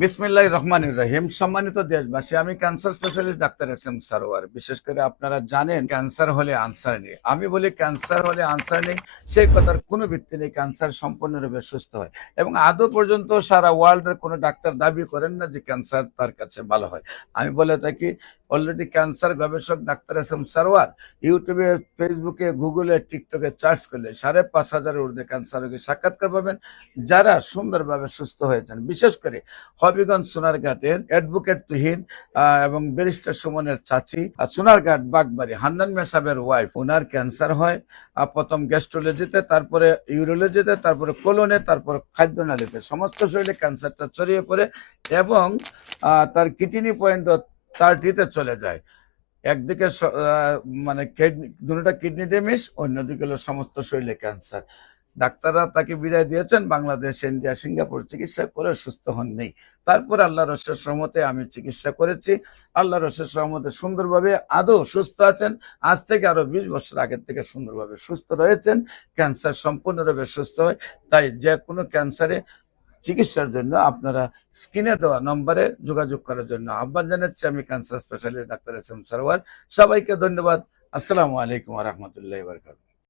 বিসমিল্লাহির রহমানির রহিম। সম্মানিত দেশবাসী, আমি cancer specialist doctor S M Sarwar. বিশেষ করে আপনারা জানেন ক্যান্সার হলে আনসার নেই। আমি বলি ক্যান্সার হলে আনসার নেই, সেই কথার কোনো ভিত্তি নেই। ক্যান্সার সম্পূর্ণরূপে সুস্থ হয় এবং আদৌ পর্যন্ত সারা ওয়ার্ল্ডের কোনো ডাক্তার দাবি করেন না যে ক্যান্সার তার কাছে ভালো হয়। আমি বলে থাকি অলরেডি ক্যান্সার গবেষক ডাক্তার এস এম সারোয়ার ইউটিউবে, ফেসবুকে, গুগলে, টিকটকে সার্চ করলে 5,500-এর ঊর্ধ্বে ক্যান্সার রোগীর সাক্ষাৎকার পাবেন যারা সুন্দরভাবে সুস্থ হয়েছেন। বিশেষ করে হবিগঞ্জ সোনারঘাটের অ্যাডভোকেট তুহিন এবং ব্যারিস্টার সুমনের চাচি, সোনারঘাট বাগবাড়ি হান্নান মেসাবের ওয়াইফ, ওনার ক্যান্সার হয় প্রথম গ্যাস্ট্রোলজিতে, তারপরে ইউরোলজিতে, তারপরে কোলনে, তারপর খাদ্যনালীতে, সমস্ত শরীরে ক্যান্সারটা ছড়িয়ে পড়ে এবং তার কিডনি পয়েন্ট 30-তে চলে যায়। একদিকে মানে দুটা কিডনি ড্যামেজ, অন্যদিকে হলো সমস্ত শরীরে ক্যান্সার। ডাক্তাররা তাকে বিদায় দিয়েছেন, বাংলাদেশ, ইন্ডিয়া, সিঙ্গাপুর চিকিৎসা করে সুস্থ হননি। তারপরে আল্লাহর অশেষ রহমতে আমি চিকিৎসা করেছি। আল্লাহর অশেষ রহমতে সুন্দরভাবে আদৌ সুস্থ আছেন। আজ থেকে আরো 20 বছর আগের থেকে সুন্দরভাবে সুস্থ রয়েছেন। ক্যান্সার সম্পূর্ণরূপে সুস্থ হয়। তাই যে কোনো ক্যান্সারে চিকিৎসার জন্য আপনারা স্ক্রিনে দেওয়া নম্বরে যোগাযোগ করার জন্য আহ্বান জানাচ্ছি। আমি cancer specialist doctor S M Sarwar. সবাইকে ধন্যবাদ। আসসালামু আলাইকুম ওয়া রাহমাতুল্লাহি ওয়া বারাকাতুহু।